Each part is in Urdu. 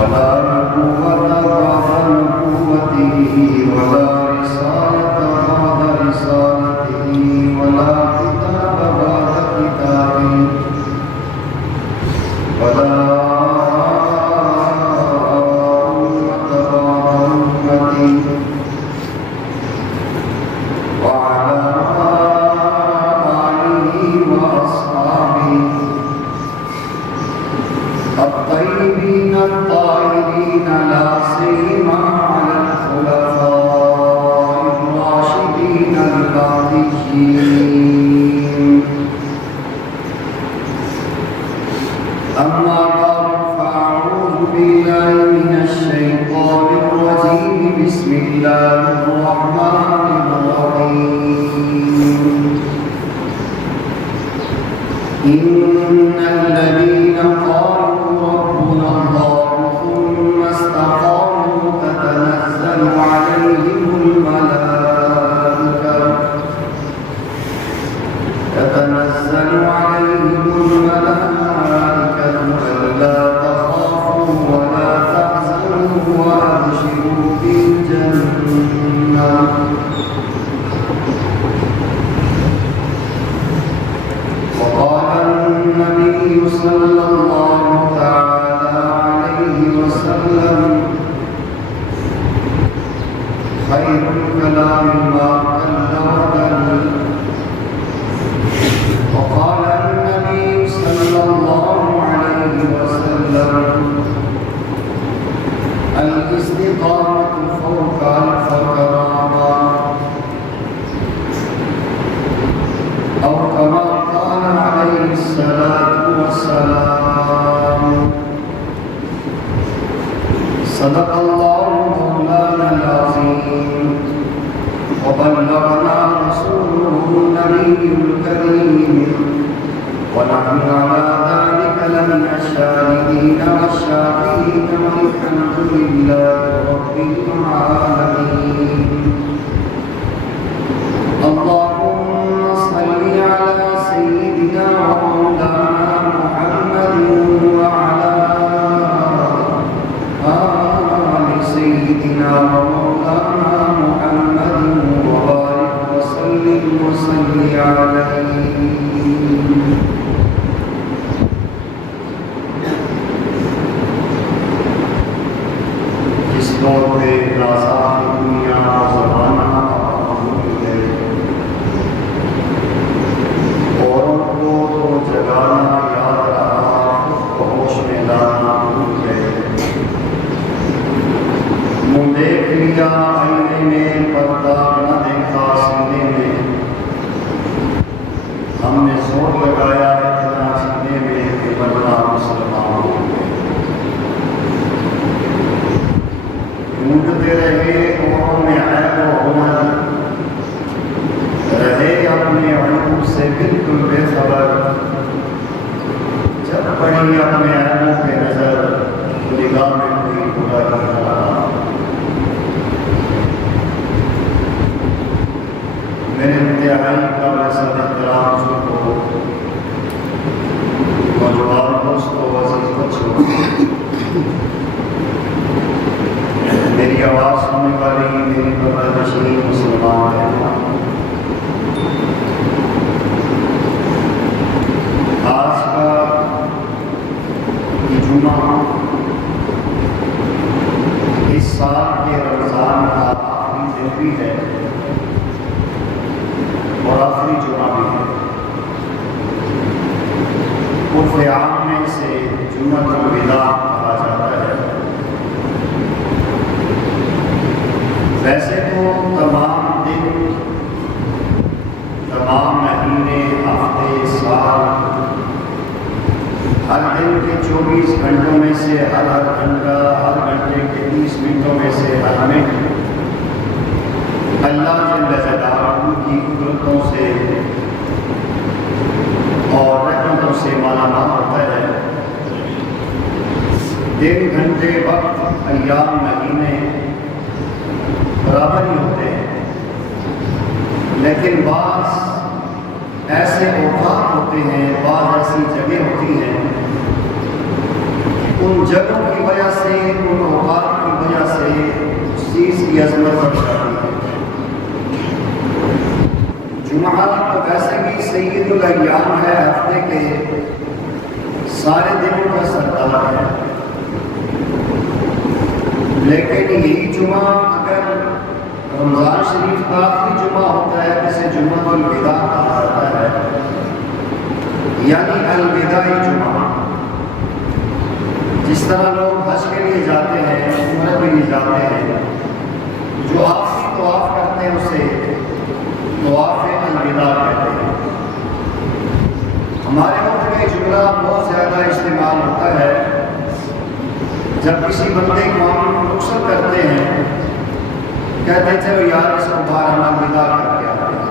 ولا نبوة بعد نبوته ولا رسالة بعد رسالته ولا كتاب بعد كتابه ولا أمة بعد أمته وعلى آله وأصحابه الطيبين الطاهرين لا سيما على الخلفاء الراشدين المهديين. أما بعد فأعوذ بالله من الشيطان الرجيم. بسم الله الرحمن الرحيم. إن الذين قالوا ربنا الله ثم استقاموا تتنزل عليهم الملائكة ألا تخافوا ولا تحزنوا وأبشروا بالجنة وقال النبي صلى الله تعالى عليه وسلم خير الكلام ما قل ودل. وقال النبي صلى الله عليه وسلم الاستقامة فوق الكرامة أو كما قال عليه الصلاة والسلام. صدق الله مولانا العظيم وبلغنا رسوله النبي الكريم ونحن على ذلك لمن الشاهدين والشاكرين والحمد لله رب العالمين. اللهم صل على سيدنا ومولانا محمد وعلى آل سيدنا ومولانا محمد وبارك وسلم وصل عليه. جس دور پہ آزاد دنیا زمانہ اوروں کو تو جگانا یاد رہا، خود کو ہوش میں لانا بھول گئے. منہ دیکھ لیا آئینے میں، پردہ نہ دیکھا سینے میں. ہم نے زور لگایا اتنا سینے میں کہ بننا مسلمان ہو گئے. ڈھونڈتے رہے اوروں میں عیب و ہنر، رہے اپنے عیوب سے بالکل بے خبر. جب پڑی اپنے عیبوں پہ نظر نگاہ میں کوئی برائی نہ رہا. میرے انتہائی قابل صد احترام کو نوجوان دوستوں عزیز بچوں، میری آواز سننے والی میری پردنشین مسلمان بہنوں، آج کا یہ جمعہ اس سال کے رمضان کا آخری دن بھی ہے اور آخری جمعہ بھی ہے. عرف عام میں سے جمعۃ الوداع کہا جاتا ہے. ویسے تو تمام دن، تمام مہینے، ہفتے، سال، ہر دن کے 24 گھنٹوں میں سے ہر گھنٹہ، ہر گھنٹے کے 30 منٹوں میں سے ہر منٹ اللہ جل جلالہ کی قدرتوں سے اور رحمتوں سے مالا مال ہوتا ہے. دن، گھنٹے، وقت، ایام، مہینے برابر ہی ہوتے ہیں، لیکن بعض ایسے اوقات ہوتے ہیں، بعض ایسی جگہ ہوتی ہیں، ان جگہوں کی کی وجہ سے، ان اوقات کی وجہ سے اس چیز کی عظمت بڑھ جاتی ہے۔ جمعہ تو ویسے بھی سید الایام ہے، ہفتے کے سارے دنوں کا سردار ہے، لیکن یہی جمعہ اگر رمضان شریف کا آخری جمعہ ہوتا ہے جسے جمعہ الوداع کہا جاتا ہے، یعنی الوداعی جمعہ، جس طرح لوگ حج کے لیے جاتے ہیں، عمرہ کے لیے جاتے ہیں، جو آخری طواف کرتے ہیں اسے طواف الوداع کہتے ہیں۔ ہمارے ملک میں جملہ بہت زیادہ استعمال ہوتا ہے جب کسی بندے کو ہم رخصت کرتے ہیں، کہتے ہیں چلو یار اس کو باہر ہم الوداع کر کے آتے ہیں۔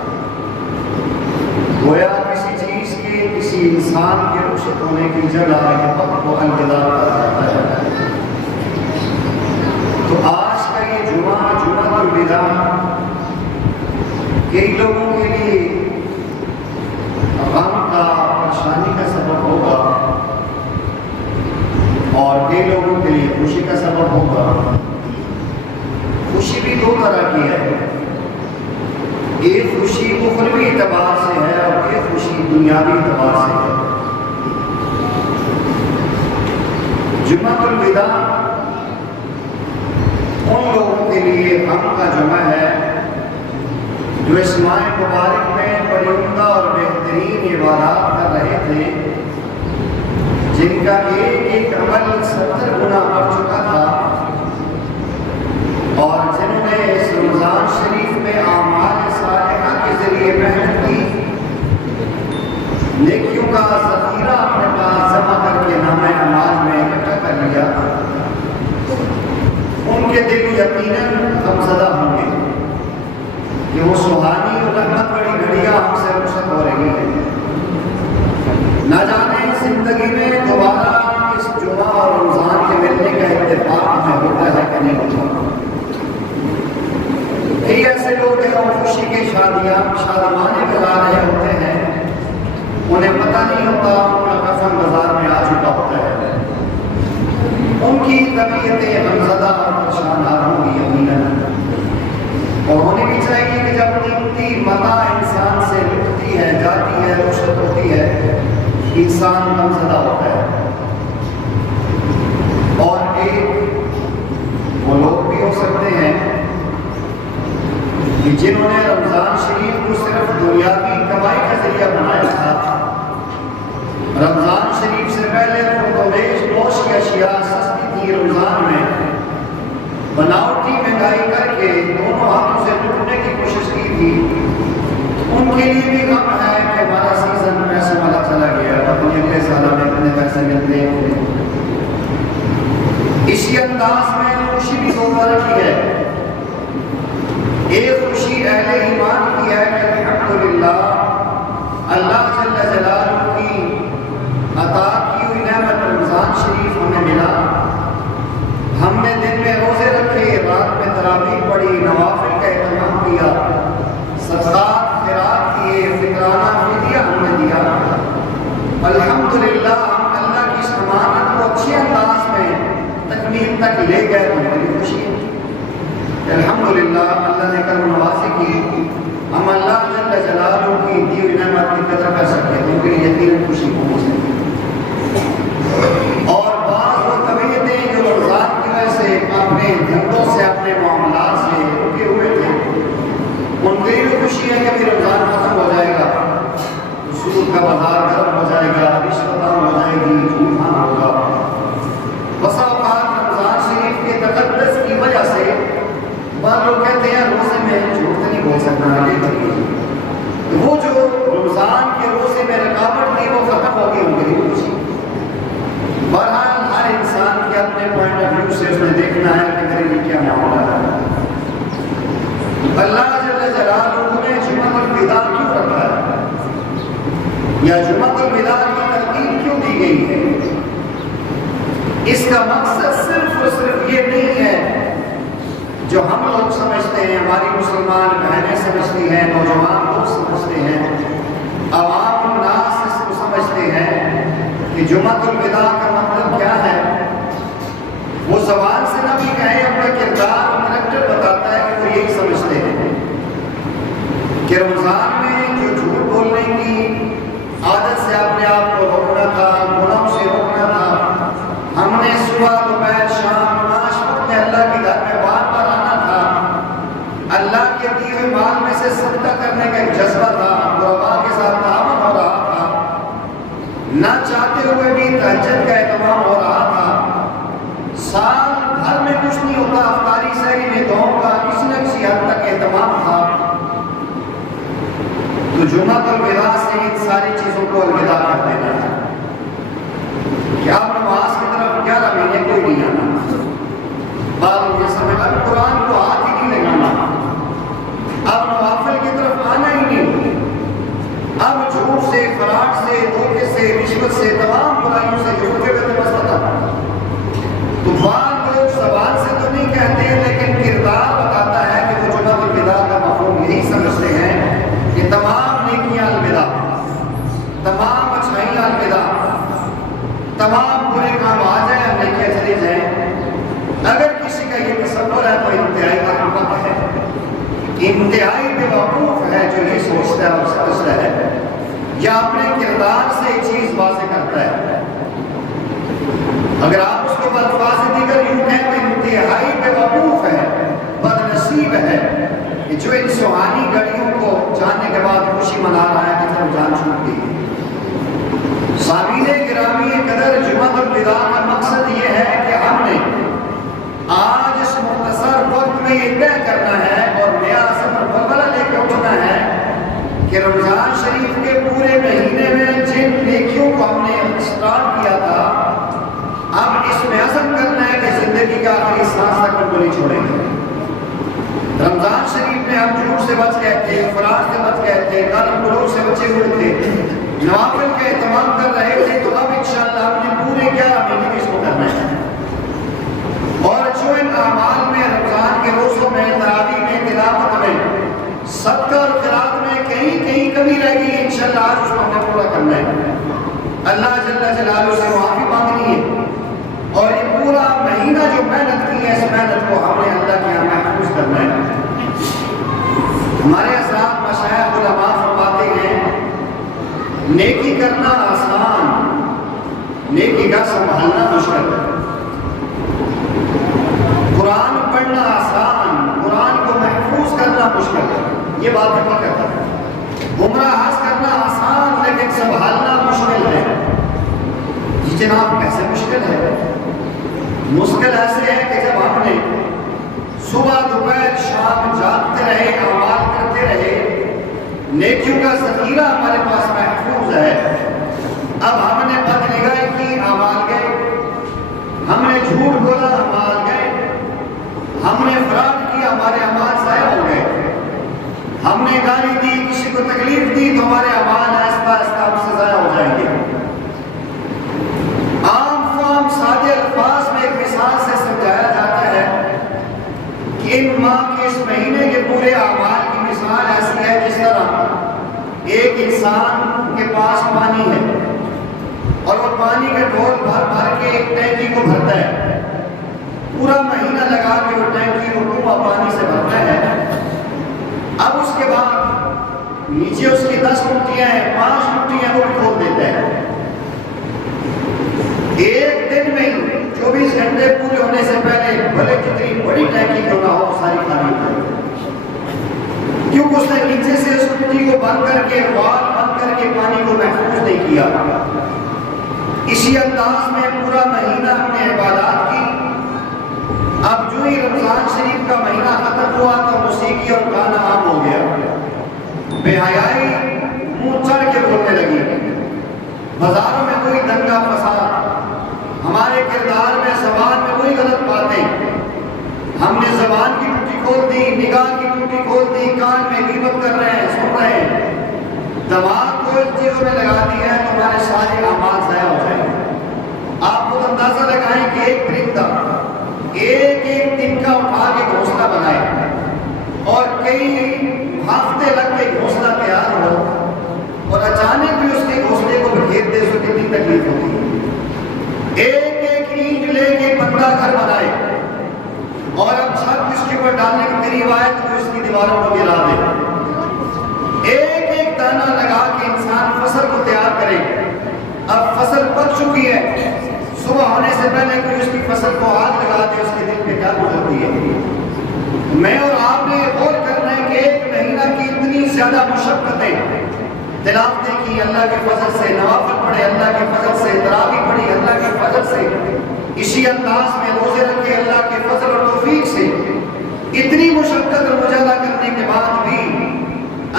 گویا کسی چیز کے، کسی انسان کے رخصت ہونے کی جگہ وقت کو الوداع کہا جاتا ہے۔ تو آج کا یہ جمعہ، جمعہ الوداع، کئی لوگوں کے لیے غم کا، پریشانی کا سبب ہوگا، اور کئی لوگوں کے لیے خوشی کا سبب ہوگا۔ خوشی بھی دو طرح کی ہے، ایک خوشی اخروی اعتبار سے ہے اور ایک خوشی دنیاوی اعتبار سے ہے۔ جمعہ الوداع ان لوگوں کے لیے غم کا جمعہ ہے جو اس ماہ مبارک میں بڑی عمدہ اور بہترین عبادات کر رہے تھے، جن کا ایک ایک عمل 70 گنا بڑھ چکا تھا، اور جنہوں نے اس رمضان شریف میں اعمال صالحہ کے ذریعے محنت کی، نیکیوں کا ذخیرہ اپنے پاس جمع کر کے نامہ اعمال میں اکٹھا کر لیا، ان کے دل یقیناً غمزدہ ہوں گے کہ وہ سبحانی اور رحمت بڑی گھڑیاں ہم سے رخصت ہو رہی ہیں۔ نہ جانے زندگی میں دوبارہ اس جمعہ اور رمضان کے ملنے کا اتفاق میں ہوتا ہے کہ نہیں ہوتا۔ کئی ایسے لوگ ہیں وہ خوشی کے شادمانے بجا رہے ہوتے ہیں، انہیں پتہ نہیں ہوتا ان کا کفن بازار میں آ چکا ہوتا ہے، ان کی طبیعتیں غمزدہ اور پریشان ہوں گی یقیناً، اور ہونی بھی چاہیے کہ جب قیمتی متاع انسان سے لٹتی ہے، جاتی ہے، رخصت ہوتی ہے، انسان غمزدہ ہوتا ہے۔ اور ایک وہ لوگ بھی ہو سکتے ہیں کہ جنہوں نے رمضان شریف کو صرف دنیاوی کمائی کا ذریعہ بنایا تھا۔ رمضان شریف سے پہلے فروخت گوشت کی اشیاء سستی تھی، رمضان میں بناوٹی مہنگائی کر کے دونوں ہاتھوں سے لوٹنے کی کوشش کی تھی، ان کے لیے بھی غم ہے کہ ہمارا سیزن پیسے والا چلا گیا، اپنے اگلے سال میں اتنے پیسے ملتے ہیں۔ اسی انداز میں خوشی بھی دو طرح کی ہے، ایک خوشی اہل ایمان کی ہے کہ الحمدللہ اللہ جل جلالہ کی عطا کی ہوئی نعمت رمضان شریف ہمیں ملا، ہم نے دن میں روزے رکھے، رات میں تراویح پڑھی، نوافل کا اہتمام کیا، صدقات خیرات کیے، فطرانہ فدیہ ہم نے دیا۔ الحمدللہ ہم اللہ کی اس امانت کو اچھے انداز میں تکمیل تک لے گئے، تو بڑی خوشی ہے۔ الحمدللہ اللہ نے کرم نوازی کی، ہم اللہ جل جلالہ کی دی ہوئی نعمت کی قدر کر سکتے ہیں، ان کے لیے یقیناً خوشی ہو سکتی ہے۔ اور بعض وہ طبیعتیں جو رمضان کی وجہ سے اپنے دھندوں سے، اپنے معاملات سے رکے ہوئے تھے، ان کے لیے خوشی ہے کہ ابھی رمضان ختم ہو جائے گا، سود کا بازار گرم ہو جائے گا، رشوت عام ہو جائے گی، جھوٹ کھانا ہوگا۔ بسا اوقات رمضان شریف کے تقدس کی وجہ سے بعض لوگ کہتے ہیں روزے میں جھوٹ نہیں بول سکنا ہے، وہ جو رمضان کے روزے میں رکاوٹ تھی وہ ختم ہو گئی، ان کے لیے خوشی۔ بہرحال ہر انسان کے اپنے پوائنٹ آف ویو سے اس نے دیکھنا ہے کہ میرے لیے کیا معاملہ ہے۔ اللہ جل جلالہ نے جمعہ الوداع کیوں رکھا ہے، یا جمعہ الوداع کی ترتیب کیوں دی گئی ہے؟ اس کا مقصد صرف اور صرف یہ نہیں ہے جو ہم لوگ سمجھتے ہیں، ہماری مسلمان بہنیں سمجھتی ہیں، نوجوان لوگ سمجھتے ہیں، عوام الناس اس کو سمجھتے ہیں کہ جمعہ الوداع کا مطلب کیا ہے انتہائی بیوقوف ہے جو یہ سوچتا ہے اور سمجھتا ہے یا اپنے کردار سے یہ چیز واضح کرتا ہے۔ اگر آپ اس کو بالفاظ دیگر یوں کہیں تو انتہائی بیوقوف ہے، بد نصیب ہے کہ جو ان سہانی گھڑیوں کو جاننے کے بعد خوشی منا رہا ہے کہ جب جان چھوٹ گئی۔ سامعین گرامی قدر، جمعہ الوداع کا مقصد یہ ہے کہ ہم نے آج اس مختصر وقت میں یہ طے کرنا ہے اور نیا سفر بغلہ لے کے اٹھنا ہے کہ رمضان شریف کے پورے مہینے میں جن نیکیوں کو ہم نے سٹارٹ کیا تھا، اب اس میں عزم کرنا ہے کہ زندگی کا آخری سانس تک ان کو نہیں چھوڑیں گے۔ رمضان شریف میں ہم جھوٹ سے بچ گئے تھے، فراڈ سے بچ گئے تھے، گالی گلوچ سے بچے ہوئے تھے، نوافل کا اہتمام کر رہے تھے، تو اب انشاءاللہ ہم نے پورے 11 مہینے میں اس کو کرنا ہے۔ اور جو ان اعمال میں رمضان کے روزوں میں، تراویح میں، تلاوت میں، صدقہ اور خیرات میں کہیں کمی رہ گئی، انشاءاللہ آج اس کو ہم نے پورا کرنا ہے۔ اللہ جل جلالہ سے معافی مانگنی ہے اور یہ پورا مہینہ جو محنت کی ہے، اس محنت کو ہم نے اللہ کے یہاں محفوظ کرنا ہے۔ ہمارے حضرات مشائخ علماء فرماتے ہیں نیکی کرنا آسان، نیکی کا سنبھالنا مشکل ہے۔ قرآن پڑھنا آسان، قرآن کو محفوظ کرنا مشکل ہے۔ یہ بات حقیقت ہے۔ عمرہ حج کرنا آسان لیکن سنبھالنا مشکل ہے۔ جی جناب، کیسے مشکل ہے؟ مشکل ایسے ہے کہ جب ہم نے صبح دوپہر شام جاگتے رہے، اعمال کرتے رہے، نیکیوں کا ذخیرہ ہمارے پاس محفوظ ہے، اب ہم نے بد نگاہی کی، اعمال گئے، ہم نے جھوٹ بولا، اعمال گئے، ہم نے فراڈ کیا، ہمارے اعمال ضائع ہو گئے، ہم نے گالی دی، کسی کو تکلیف دی، تو ہمارے اعمال آہستہ آہستہ ہم سے ضائع ہو جائیں گے۔ عام فام سادے الفاظ میں ایک مثال سے سمجھایا جاتا ہے کہ ان ماہ کے اس مہینے کے پورے اعمال کی مثال ایسی ہے جس طرح ایک انسان کے پاس پانی ہے اور وہ پانی کے ڈھول بھر بھر کے ایک ٹینکی کو بھرتا ہے، پورا مہینہ لگا کے وہ ٹینکی کو کنواں پانی سے بھرتا ہے۔ اب اس کے بعد نیچے اس کی 10 ٹوٹیاں ہیں، 5 ٹوٹیاں وہ کھول دیتا ہے۔ ایک دن میں 24 گھنٹے پورے ہونے سے پہلے بھلے جتنی بڑی ٹینکی کیوں نہ ہو، ساری خالی کر، کیونکہ اس نے نیچے سے اس ٹوٹی کو بند کر کے، وال بند کر کے پانی کو محفوظ نہیں کیا۔ اسی انداز میں پورا مہینہ ہم نے عبادات کی، اب جو ہی رمضان شریف کا مہینہ ختم ہوا تو موسیقی اور گانا عام ہو گیا، بے حیائی منہ چڑھ کے بولنے لگی، بازاروں میں کوئی دنگا فساد، ہمارے کردار میں، زبان میں کوئی غلط باتیں، ہم نے زبان کی ٹوٹی کھول دی، نگاہ کی ٹوٹی کھول دی، کان میں غیبت کر رہے ہیں، سن رہے ہیں، دماغ کو اس چیزوں میں لگا دیا ہے تو ہمارے سارے اعمال ضائع ہو جائیں گے۔ آپ خود اندازہ لگائیں کہ ایک پرندہ ایک دن کا اٹھا کے گھونسلہ بنائے اور کئی ہفتے لگ کے گھونسلہ تیار ہو اور اچانک بھی اس کے گھونسلے کو گھیر دے، اس کو کتنی تکلیف ہوتی ہے۔ ایک اینٹ لے کے بندہ گھر بنائے اور اب چھت اس کے اوپر ڈالنے کے قریب آئے تو اس کی دیواروں کو گرا دے۔ ایک دانہ لگا کے انسان فصل کو تیار کرے، اب فصل پک چکی ہے، صبح ہونے سے پہلے کوئی اس کی فصل کو آگ لگا دے، اس کے دل پہ کیا گزرتی ہے۔ میں اور آپ نے غور کرنا ہے کہ ایک مہینہ کی اتنی زیادہ مشقتیں، تلاوتیں کی اللہ کے فضل سے، نوافل پڑھے اللہ کے فضل سے، تراویح پڑھی اللہ کے فضل سے، اسی انداز میں روزے رکھے اللہ کے فضل اور توفیق سے، اتنی مشقت اور مجاہدہ کرنے کے بعد بھی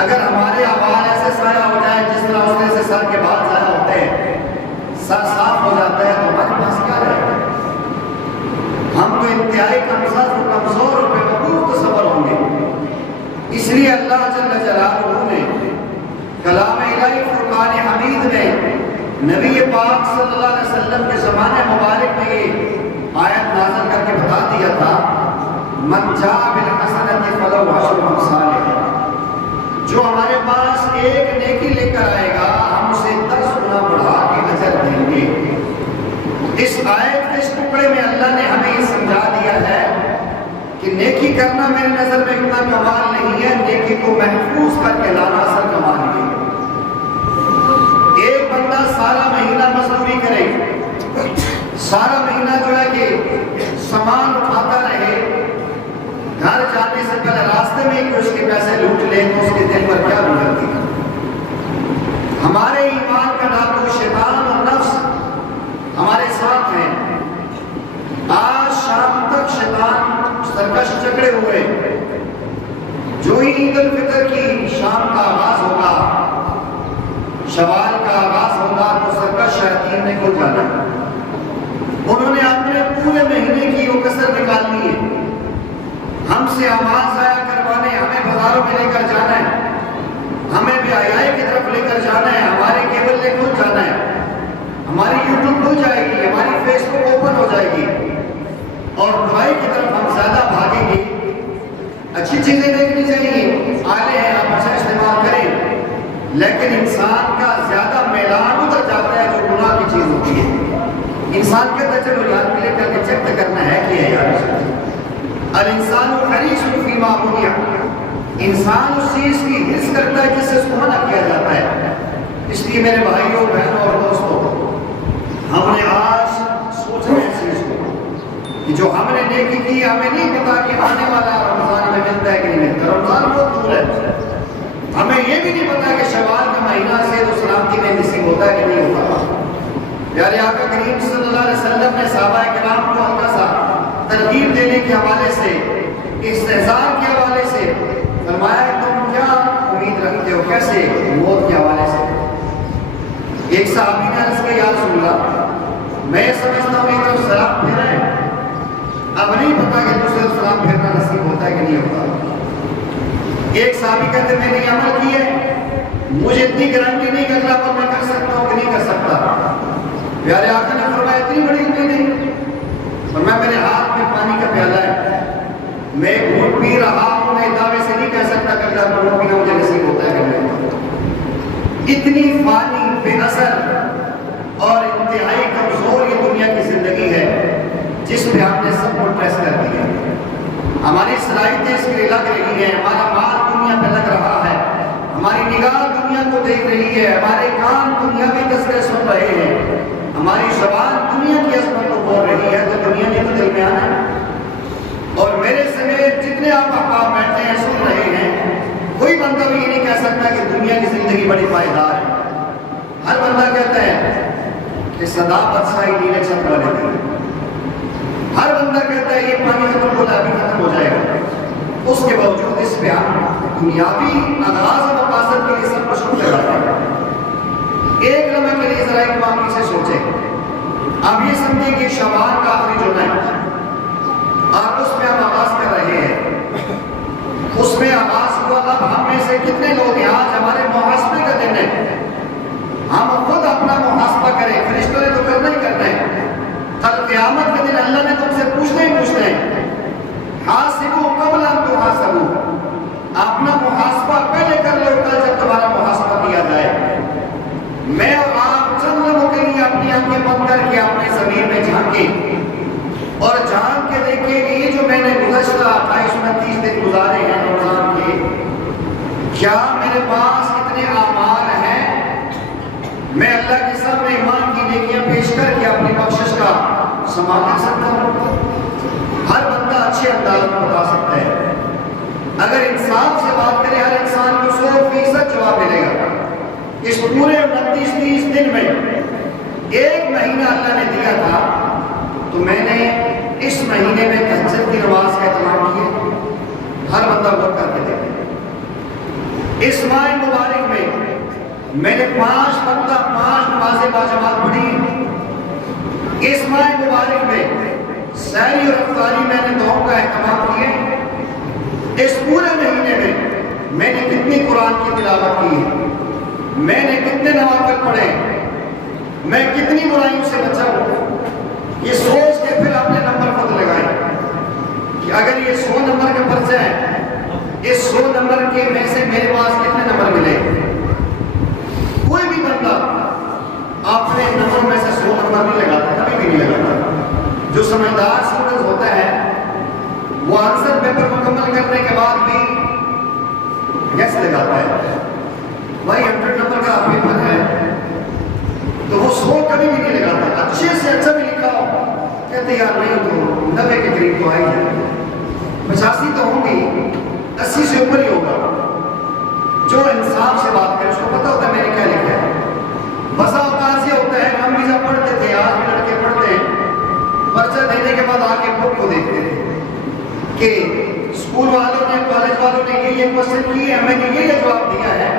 اگر ہمارے اعمال ایسے ضائع ہو جائیں جس طرح اس سے سر کے بعد ضائع ہوتے ہیں، سر صاف ہو جاتا ہے، تو ہمارے پاس کیا رہے گا؟ ہم تو انتہائی کمزور اور بے وقوف تصور ہوں گے۔ اس لیے اللہ جل جلالہ نے کلام الہی فرقان حمید میں نبی پاک صلی اللہ علیہ وسلم کے زمانے مبارک میں یہ آیت نازل کر کے بتا دیا تھا، من جاء بالحسنۃ فلہ عشر امثالها، جو ہمارے پاس ایک نیکی لے کر آئے گا ہم اسے 10 گنا بڑھا کے اجر دیں گے۔ اس آیت کے اس ٹکڑے میں اللہ نے ہمیں یہ سمجھا دیا ہے کہ نیکی کرنا میرے نظر میں اتنا کمال نہیں ہے، زندگی کو محفوظ کر کے لانا اثر کما لیے۔ ایک بندہ سارا مہینہ مزدوری کرے، سارا مہینہ جو ہے کہ سامان اٹھاتا رہے، گھر جانے سے پہلے راستے میں ہی اس کے پیسے لوٹ لے تو اس کے دل پر کیا گزرتی ہے؟ ہمارے ایمان کا ڈاکو شیطان اور نفس ہمارے ساتھ ہیں۔ آج شام تک شیطان سرکش چکڑے ہوئے، جو ہی عید الفطر کی شام کا آغاز ہوگا، شوال کا آغاز ہوگا تو سرکش شیاطین نے کھل جانا ہے۔ انہوں نے اپنے پورے مہینے کی وہ کسر نکالنی ہے، ہم سے اعمال ضائع کروانے، ہمیں بازاروں میں لے کر جانا ہے، ہمیں بے حیائی کی طرف لے کر جانا ہے، ہمارے کیبل لے کھل جانا ہے، ہماری یوٹیوب کھل جائے گی، ہماری فیس بک اوپن ہو جائے گی اور برائی کی طرف ہم زیادہ بھاگیں گے۔ اچھی چیزیں دیکھنی چاہیے، آلے ہیں آپ اچھا استعمال کریں، لیکن انسان کا زیادہ میلان ادھر جاتا ہے جو گناہ کی چیز ہوتی ہے۔ انسان کہتا ہے چلو یار کلک کر کے چیک کرنا ہے کہ ہے یار، الانسان حریص فیما منع، انسان اس چیز کی حرص کرتا ہے جس سے اس کو منع کیا جاتا ہے۔ اس لیے میرے بھائیوں بہنوں اور دوستوں، ہم نے آج سوچا ہے اس چیز کو کہ جو ہم نے نیکی کی، ہمیں نہیں پتا کہ آنے والا رمضان ہمیں ملتا ہے کہ نہیں ملتا، رمضان بہت دور ہے۔ ہمیں یہ بھی نہیں پتا کہ شوال کا مہینہ سے تو سلامتی میں نصیب ہوتا ہے کہ نہیں ہوتا۔ پیارے آقا کریم صلی اللہ علیہ وسلم نے صحابہ کرام کو ہلکا سا ترغیب دینے کے حوالے سے، استحضار کے حوالے سے فرمایا تم کیا امید رکھتے ہو، کیسے؟ موت کے حوالے سے۔ ایک صحابی نے عرض کیا یا رسول اللہ، میں سمجھتا ہوں ایک طرف سلام پھر رہے ہیں، اب نہیں پتا کہ دوسرے سلام پھرنا نصیب ہوتا ہے کہ نہیں ہوتا۔ ایک صحابی کہتے میں نے عمل کیے، مجھے اتنی گارنٹی نہیں کہ اگلا عمل میں کر سکتا ہوں کہ نہیں کر سکتا۔ پیارے آقا نے فرمایا اتنی بڑی امید نہیں، فرمایا میرے ہاتھ میں پانی کا پیالہ ہے، میں گھونٹ پی رہا ہوں، میں دعوے سے نہیں کہہ سکتا کہ اگلا گھونٹ پینا مجھے نصیب ہوتا ہے کہ نہیں ہوتا۔ اتنی فانی، بے اثر اور انتہائی کمزور یہ دنیا کی زندگی ہے جس پہ ہم نے سب کو ٹریس کر دیا۔ ہماری صلاحیتیں اس کے لگ رہی ہیں، ہمارا مال دنیا پہ لگ رہا ہے، ہماری نگاہ دنیا کو دیکھ رہی ہے، ہمارے کان دنیا کی تذکرے سن رہے ہیں، ہماری زبان دنیا کی عظمت کو بول رہی ہے، تو دنیا کی تو دل میں آنا ہے۔ اور میرے سمیت جتنے آپ احباب بیٹھے ہیں سن رہے ہیں، کوئی بندہ بھی یہ نہیں کہہ سکتا کہ دنیا کی زندگی بڑی پائیدار ہے۔ ہر بندہ کہتا ہے کہ صدا بدسائی نیلے چھت والے دن، ہر بندہ کہتا ہے یہ پانی ختم ہو جائے ختم ہو جائے گا۔ اس کے باوجود اس پہ ہم دنیاوی اغراض و مقاصد کے لیے سب کچھ کرتے رہتے ہیں۔ ایک لمحے کے لیے ذرا ایک بار پیچھے سوچیں، اب یہ سمجھیں کہ شعبان کا آخری جمعہ ہے اور اس میں ہم آغاز کر رہے ہیں، اس میں آغاز ہوا، اب ہم میں سے کتنے لوگ ہیں آج ہمارے محاسبے کا دن ہے، ہم خود اپنا محاسبہ کریں، فرشتوں نے تو کرنا ہی کرنا ہے، کل قیامت کے دن اللہ نے تم سے پوچھنا ہی پوچھنا ہے، حاسبو قبل ان تحاسبو، اپنا محاسبہ پہلے کر لو کل جب تمہارا محاسبہ کیا جائے۔ میں اور آپ چند لوگوں کے لیے اپنی آنکھیں بند کر کے اپنے ضمیر میں جھانکیں اور جھانک کے دیکھیں کہ یہ جو میں نے گزشتہ 28-29 دن گزارے ہیں رمضان کے، کیا میرے پاس اتنے اعمال ہیں میں اللہ کے سامنے ایمان کی نیکیاں پیش کر کے اپنی بخشش کا سامان کر سکتا ہوں؟ ہر بندہ اچھے انداز میں بتا سکتا ہے، اگر انصاف سے بات کرے ہر انسان کو 100% جواب ملے گا۔ اس پورے 29-30 دن میں ایک مہینہ اللہ نے دیا تھا تو میں نے اس مہینے میں تہجد کی نماز کا اہتمام کیا، ہر بندہ غور کر کے دیکھے۔ اس ماہ مبارک میں نے 5 وقتہ 5 نمازیں باجماعت پڑھی۔ اس ماہ مبارک میں سحری اور افطاری میں نے 2 کا اہتمام کیا۔ اس پورے مہینے میں نے کتنی قرآن کی تلاوت کی ہے، میں نے کتنے نوافل پڑھے، میں کتنی برائیوں سے بچا ہوں، یہ سوچ کے پھر اپنے نمبر خود لگائیں کہ اگر یہ 100 نمبر کے پرچہ ہے، اس 100 نمبر کے میں سے میرے پاس کتنے نمبر ملے۔ کوئی بھی بندہ اپنے نمبر میں سے 100 نمبر نہیں لگاتا، کبھی بھی نہیں لگاتا۔ جو سمجھدار اسٹوڈنٹ ہوتا ہے وہ آنسر پیپر مکمل کرنے کے بعد بھی گیس لگاتا ہے بھائی 100 نمبر کا پیپر ہے تو وہ 100 کبھی بھی نہیں لگاتا، اچھے سے اچھا بھی لکھا ہو کہتے یار نہیں تو 90 کے قریب تو آئی ہے، 85 تو ہوں گی، 80 سے اوپر ہی ہوگا۔ جو انصاف سے بات کرے اس کو پتا ہوتا ہے میں نے کیا لکھا ہے۔ بسا اوقات یہ ہوتا ہے ہم بھی جب پڑھتے تھے، آج بھی لڑکے پڑھتے ہیں، پرچہ دینے کے بعد آگے بک کو دیکھتے تھے کہ اسکول والوں نے کالج والوں نے یہ کوشچن کی ہے، میں نے یہ جواب دیا ہے،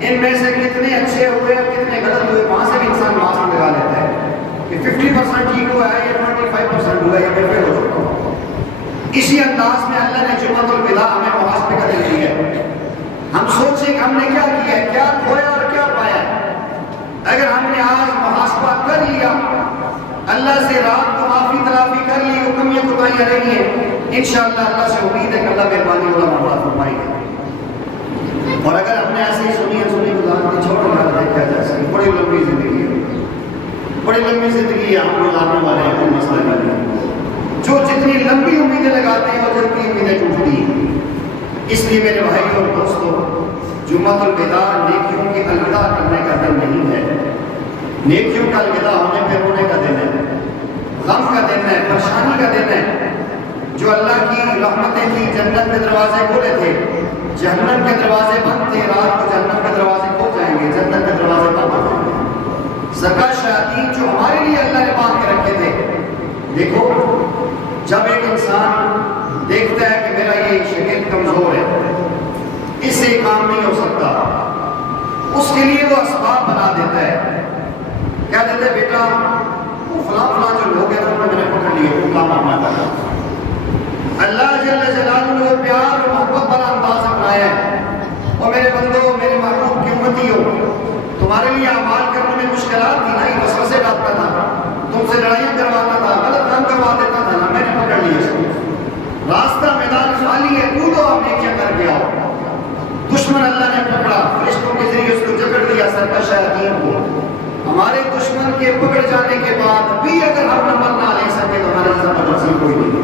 ان میں سے کتنے اچھے ہوئے اور کتنے غلط ہوئے، وہاں سے بھی انسان مارکس لگا لیتا ہے کہ 50% ٹھیک ہوا ہے یا 25% ہوا ہے یا میں فیل ہو چکا ہوں۔ اسی انداز میں اللہ نے جمعۃ الوداع ہمیں محاسبے کا دن دیا ہے۔ ہم سوچیں کہ ہم نے کیا کیا ہے، کیا کھویا اور کیا پایا۔ اگر ہم نے آج محاسبہ کر لیا، اللہ سے رات کو معافی تلافی کر لی، کمیاں کوتاہیاں رہ گئی ہیں، انشاءاللہ اللہ سے امید ہے کہ اللہ مہربانی والا معاملہ فرمائے گا۔ اور اگر ہم نے ایسے ہی سنی گزارتی چھوڑ کیا جا سکے، بڑی لمبی زندگی ہے، بڑی لمبی زندگی ہے، ہم گزارنے والے ہیں، کوئی مسئلہ نہیں ہے۔ جو جتنی لمبی امیدیں لگاتے ہیں اور جتنی امیدیں ٹوٹتی ہیں۔ اس لیے میرے بھائی اور دوستو، جمعۃ الوداع نیکیوں کی الوداع کرنے کا دن نہیں ہے، نیکیوں کا الوداع ہونے پہ رونے کا دن ہے، غم کا دن ہے، پریشانی کا دن ہے۔ جو اللہ کی رحمتیں تھی، جنت کے دروازے کھولے تھے، جہنم کے دروازے بند تھے، رات کو جہنم کے دروازے کھول جائیں گے، جنت کے دروازے بند ہو جائیں گے۔ سرکار شیاطین جو ہمارے لیے اللہ نے باندھ کے رکھے تھے، دیکھو جب ایک انسان دیکھتا ہے کہ میرا یہ شاگرد کمزور ہے، اس سے کام نہیں ہو سکتا، اس کے لیے وہ اسباب بنا دیتا ہے، کہہ دیتے بیٹا وہ فلاں جو لوگ ہیں انہوں نے پکڑ لیے، وہ کام اپنا کرنا۔ اللہ جل جلالہ نے پیار اور محبت والا انداز اپنایا ہے، اور میرے بندو، میرے محبوب کی امتی ہو، تمہارے لیے اعمال کرنے میں مشکلات تھی نا، وسوسے ڈالتا تھا، تم سے لڑائیاں کرواتا تھا، غلط کام کروا دیتا تھا نا، میں نے پکڑ لیا اس کو، راستہ میدان خالی ہے، کودو آپ نیکیاں کر کے آؤ۔ دشمن اللہ نے پکڑا، فرشتوں کے ذریعے اس کو جکڑ دیا، سرکار شیاطین کو۔ ہمارے دشمن کے پکڑ جانے کے بعد بھی اگر ہم نمبر نہ لے سکے تو ہمارے ساتھ نصیب کوئی نہیں،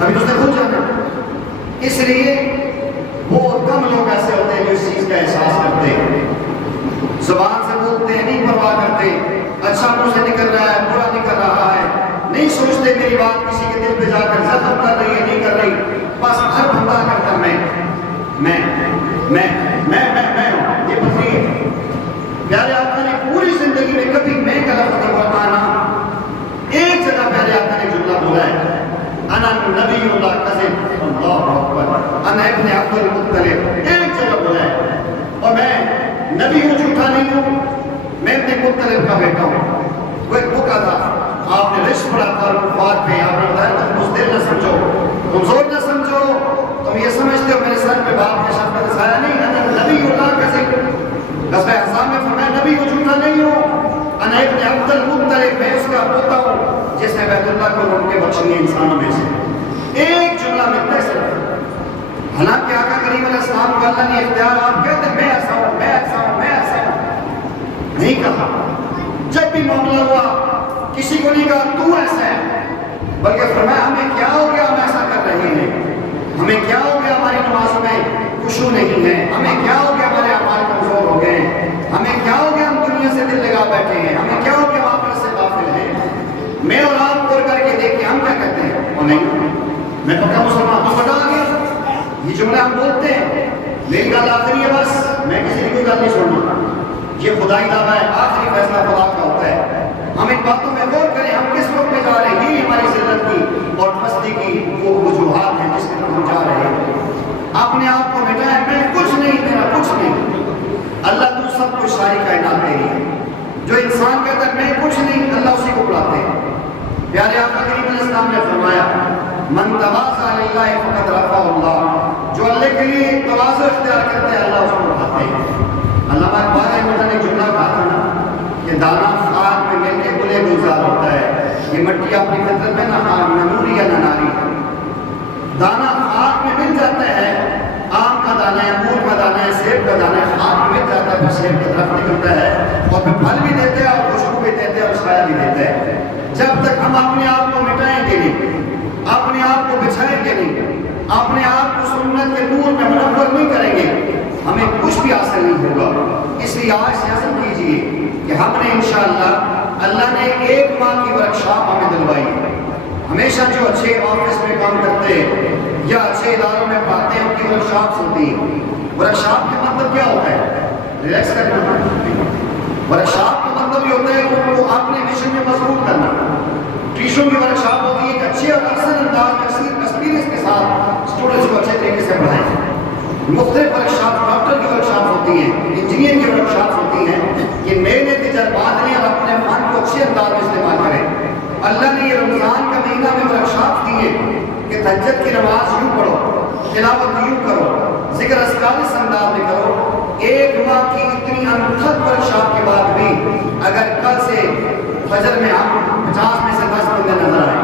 ابھی تو اس نے خود جانا۔ اس لیے بہت کم لوگ ایسے ہوتے ہیں جو اس چیز کا احساس کرتے ہیں، زبان سے بولتے ہیں، نہیں پرواہ کرتے، اچھا منہ سے نکل رہا ہے، برا نکل رہا ہے، نہیں سوچتے میری بات کسی کے دل پہ جا کر زخم کر رہی ہے نہیں کر رہی، بس ہر بندہ کرتا میں ہوں، یہ بس نہیں ہے۔ پیارے آقا نے پوری زندگی میں کبھی میں کا لفظ نہیں بتانا، ایک جگہ پیارے آقا نے جملہ بولا ہے، انا نبی اللہ کذب، اللہ اکبر، انا ابن عبد المطلب، ایک جگہ بولا ہے، اور میں نبی ہوں، جھوٹا نہیں ہوں، میں ابن مطلب کا بیٹا ہوں۔ وہ ایک بکا تھا، آپ نے رشت پڑھا تھا الفات پہ، آپ نے بتایا تم بزدل نہ سمجھو، کمزور نہ سمجھو، تم یہ سمجھتے ہو میرے سر پہ باپ نے شفقت سایہ نہیں، انا نبی اللہ کذب، غزوہ احزاب میں فرمایا نبی ہوں، جھوٹا نہیں ہوں، انا ابن عبد المطلب، میں اس کا پوتا ہوں جس نے بیت اللہ کو روک کے بخش لیے انسانوں میں سے۔ ایک جملہ ملتا ہے صرف، حالانکہ آقا کریم علیہ السلام کو اللہ نے اختیار، آپ کہتے ہیں میں ایسا ہوں، میں ایسا ہوں، میں ایسا ہوں، نہیں کہا۔ جب بھی معاملہ ہوا کسی کو نہیں کہا تو ایسا ہے، بلکہ فرمایا ہمیں کیا ہو گیا ہم ایسا کر رہے ہیں، ہمیں کیا ہو گیا ہماری نماز میں خشوع نہیں ہے، ہمیں کیا ہو گیا ہمارے اعمال کمزور ہو گئے ہیں، ہمیں کیا ہو گیا ہم دنیا سے دل لگا بیٹھے ہیں، ہمیں کیا ہو گیا واپس سے غافل ہیں۔ میں اور آپ کو کر کے دیکھیں ہم کیا کہتے ہیں، وہ نہیں میں پکا مسلمان تو بتا گیا، یہ جملے ہم بولتے ہیں، میری گل آخری ہے، بس میں کسی کی کوئی گل نہیں سننا، یہ خدائی دعویٰ ہے، آخری فیصلہ خدا کا ہوتا ہے۔ ہم ان باتوں میں غور کریں، ہم کس وقت میں جا رہے ہیں، یہی ہماری ذلت کی اور پستی کی وہ وجوہات ہیں جس کی طرف ہم جا رہے ہیں۔ اپنے آپ کو مٹائیں، میں کچھ نہیں، میرا کچھ نہیں، اللہ تو سب کچھ، ساری کائنات تیری ہے۔ جو انسان کہتا ہے میں کچھ نہیں، اللہ اسی کو بلاتے ہیں۔ پیارے آقا کریم علیہ السلام نے فرمایا من تواضع للہ فقد رفعہ اللہ، جو اللہ کے لیے تواضع اختیار کرتے ہیں اللہ اس کو اٹھاتے ہیں۔ علامہ اقبال احمد نے جملہ کہا تھا نا کہ دانا خاک میں مل کے گلے گلزار ہوتا ہے، یہ مٹی اپنی فطرت میں نہ نوری یا نہ ناری، دانا خاک میں مل جاتا ہے، آم کا دانا ہے، انگور کا دانا ہے، سیب کا دانا ہے، خاک میں مل جاتا ہے، پھر سیب کا درخت نکلتا ہے اور پھر پھل بھی دیتے ہیں اور خوشبو بھی دیتے ہیں اور سایہ بھی دیتے ہیں۔ جب تک ہم اپنے آپ کو مٹائیں گے نہیں، اپنے آپ کو بچھائیں گے نہیں، اپنے آپ کو سنت کے نور میں منور نہیں کریں گے، کہ ہم نے انشاءاللہ اللہ نے 1 ماہ کی ورکشاپ ہمیں دلوائی ہے۔ ہمیشہ جو اچھے آفس میں کام کرتے ہیں یا اچھے اداروں میں پڑھاتے ہیں ان کی ورکشاپس ہوتی ہیں۔ ورکشاپ کا مطلب کیا ہوتا ہے؟ ریلیکس کرنا۔ ورکشاپ کا مطلب یہ ہوتا ہے کہ ان کو اپنے مشن میں مضبوط کرنا۔ ٹیچروں کی ورکشاپ ہوتی ہے ایک اچھے اور احسن انداز میں ایکسپیرینس کے ساتھ اسٹوڈنٹس کو اچھے طریقے سے پڑھائیں۔ مختلف ورکشاپ، ڈاکٹر کی ورکشاپ ہوتی ہیں، انجینئر کی ورکشاپ ہوتی ہیں، یہ نئے نئے تجربات لیں اور اپنے فن کو اچھے انداز میں استعمال کریں۔ اللہ نے یہ رمضان کا مہینہ میں ورکشاپ دی ہے کہ تہجد کی نماز یوں پڑھو، تلاوت یوں کرو، ذکر اذکار اس انداز میں کرو۔ 1 ماہ کی اتنی انتھک ورکشاپ کے بعد بھی اگر کل سے فجر میں ہم 50 میں سے 10 بندے نظر آئے،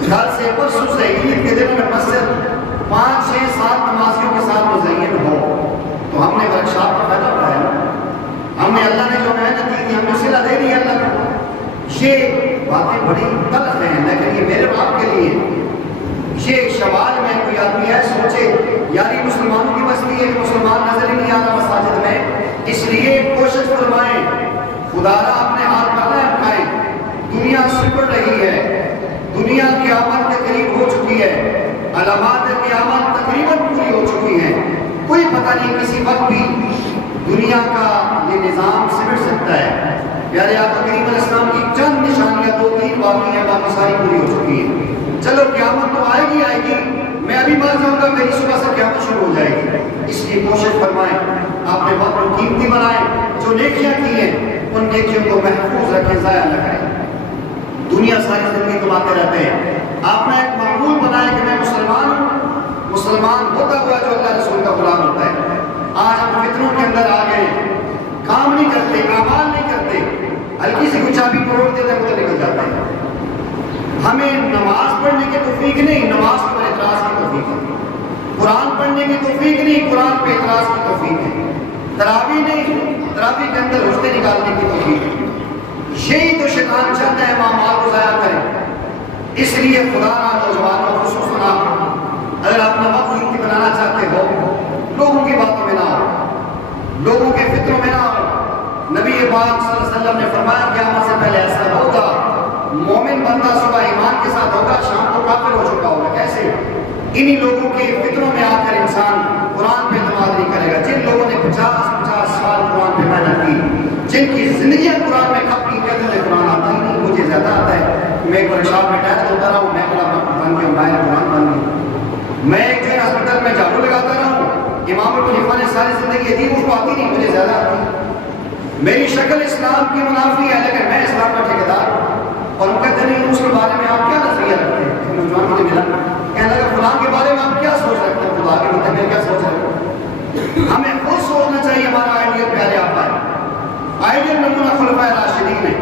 کل سے پرسوں سے عید کے دنوں میں مسجد 5 6 7 نمازیوں کے ساتھ مزین ہو تو ہم نے ورکشاپ کا فائدہ اٹھایا نا۔ ہم نے اللہ نے جو محنت کی تھی ہم نے صلہ دے دی اللہ کو۔ یہ باتیں بڑی تلخ ہیں لیکن یہ میرے باپ کے لیے۔ یہ شوال میں کوئی آدمی ہے سوچے یار یہ مسلمانوں کی بستی ہے کہ مسلمان نظر ہی نہیں آتا مساجد میں، اس لیے کوشش فرمائیں خدارا اپنے ہاتھ پر نہ اٹھائیں۔ دنیا سکڑ رہی ہے، دنیا قیامت کے قریب ہو چکی ہے، علامات قیامت تقریباً پوری ہو چکی ہیں۔ کوئی پتہ نہیں کسی وقت بھی دنیا کا یہ نظام سمٹ سکتا ہے۔ پیارے آقا کریم علیہ السلام کی چند نشانیاں 2-3 باقی ہیں، باقی ساری پوری ہو چکی ہیں۔ چلو قیامت تو آئے گی، میں ابھی مر جاؤں گا، میری صبح سے قیامت شروع ہو جائے گی۔ اس لیے کوشش فرمائیں اپنے وقت کو قیمتی بنائیں، جو نیکیاں کی ہیں ان نیکیوں کو محفوظ رکھیں، ضائع نہ کریں۔ دنیا ساری زندگی کماتے رہتے ہیں، آپ نے ایک معمول بنایا کہ میں مسلمان ہوں، مسلمان ہوتا ہوا جو اللہ رسول کا غلام ہوتا ہے۔ آج ہم فتنوں کے اندر آ گئے، کام نہیں کرتے، اعمال نہیں کرتے، ہلکی سی کوئی چابی پروڑ دیتے ہیں تو نکل جاتا ہے۔ ہمیں نماز پڑھنے کی توفیق نہیں، نماز پر اعتراض کی توفیق ہے۔ قرآن پڑھنے کی توفیق نہیں، قرآن پہ اعتراض کی توفیق ہے۔ تراویح نہیں، تراویح کے اندر رشتے نکالنے کی توفیق ہے۔ یہی تو شیطان چاہتا ہے اعمال کو ضائع کریں۔ اس لیے خدا را نوجوانوں خصوصاً اگر اپنا وقت قیمتی بنانا چاہتے ہو، لوگوں کی باتوں میں نہ ہو، لوگوں کے فکروں میں نہ ہو۔ نبی پاک صلی اللہ علیہ وسلم نے فرمایا قیامت سے پہلے ایسا ہوگا، مومن بندہ صبح ایمان کے ساتھ ہوگا، شام کو کافر ہو چکا ہوگا۔ کیسے؟ انہی لوگوں کے فکروں میں آ کر انسان قرآن پہ اعتماد نہیں کرے گا۔ جن لوگوں نے 50 سال قرآن پہ محنت کی، جن کی زندگیاں قرآن میں کھپ کی، کہتے ہیں قرآن آتا ہی نہیں، مجھے زیادہ آتا ہے، میں ایک ورکشاپ میں ٹائر ہوتا رہا ہوں، میں بڑا بن گیا، میں قرآن بن گیا، میں ایک جو ہے ہاسپٹل میں جھاڑو لگاتا رہا ہوں، امام ابو حنیفہ نے ساری زندگی دی، اس کو آتی نہیں، مجھے زیادہ آتی۔ میری شکل اسلام کی منافی ہے لیکن میں اسلام کا ٹھیکیدار ہوں۔ اور وہ کہتے نہیں اس کے بارے میں آپ کیا نظریہ رکھتے ہیں؟ ایک نوجوان مجھے ملا، کہنے لگا فلاں کے بارے میں آپ کیا سوچ رکھتے ہیں؟ خدا کے متعلق کیا سوچ رکھتے ہیں؟ ہمیں خود سوچنا چاہیے ہمارا آئیڈیل پیارے آپ آئے۔ آئیڈیل نمونہ خلفائے راشدین ہے،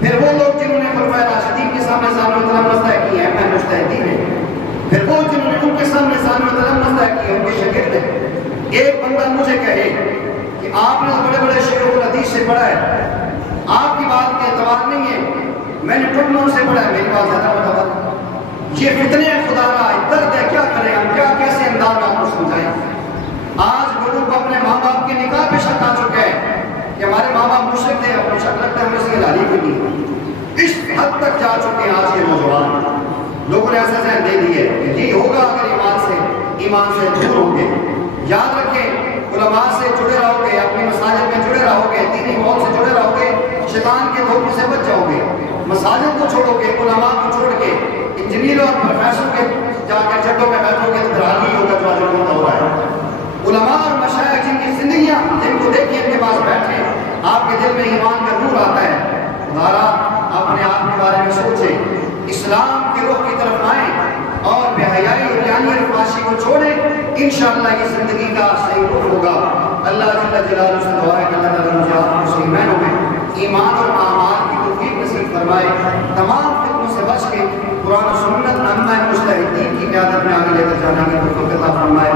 پھر وہ لوگ جنہوں نے خلفائے راشدین کے سامنے ثانوی طلب مستحق کی ہے، میں مستحدین ہے، پھر وہ جنہوں نے ان کے سامنے ثانوی طلب مستحق کی ہے، ان کے شاگرد ہیں۔ ایک بندہ مجھے کہے کہ آپ نے بڑے بڑے شیخ الحدیث سے پڑھا ہے، آپ کی بات کے اعتبار نہیں ہے، میں نے پٹنوں سے پڑھا ہے، میری بات زیادہ متوقع۔ یہ فتنے خدا را درد ہے، کیا کریں ہم، کیا کیسے انداز میں آپ کو سمجھائیں؟ آج لوگوں کو اپنے ماں باپ کے نکاح پہ شک آ چکا ہے کہ ہمارے ماں باپ مشرک تھے، اب شک لگتا ہے ہمیں اس کی لالی بھی نہیں۔ اس حد تک جا چکے ہیں آج کے نوجوان، لوگوں نے ایسا ذہن دے دی ہے کہ یہ ہوگا اگر ایمان سے دور ہوں گے۔ یاد رکھیں علماء سے جڑے رہو گے، اپنی مساجد میں جڑے رہو گے، دینی ماحول سے جڑے رہو گے، شیطان کے دھوکے سے بچ جاؤ گے۔ مساجد کو چھوڑو گے، علماء کو چھوڑ کے انجینئر اور پروفیسر کے جا کے چٹوں پہ بیٹھو گے تو پھر ہی ہوگا جو آج ہوتا ہو رہا ہے۔ علماء اور مشائخ جن کی زندگیاں جن کو دیکھیں ان کے پاس بیٹھے آپ کے دل میں ایمان کا نور آتا ہے۔ خدا اپنے آپ کے بارے میں سوچیں، اسلام کے رخ کی طرف آئیں اور بے حیائی اور یعنی فحاشی کو چھوڑیں، انشاءاللہ یہ زندگی کا صحیح رخ ہوگا۔ اللہ جل جلالہ سے دعا ہے کہ اللہ تعالیٰ مجھے آپ مسلمانوں میں ایمان اور اعمال کی توفیق نصیب فرمائے، تمام فتنوں سے بچ کے قرآن و سنت ائمہ مجتہدین کی قیادت میں آگے لے کر جانے کی توفیق عطا فرمائے۔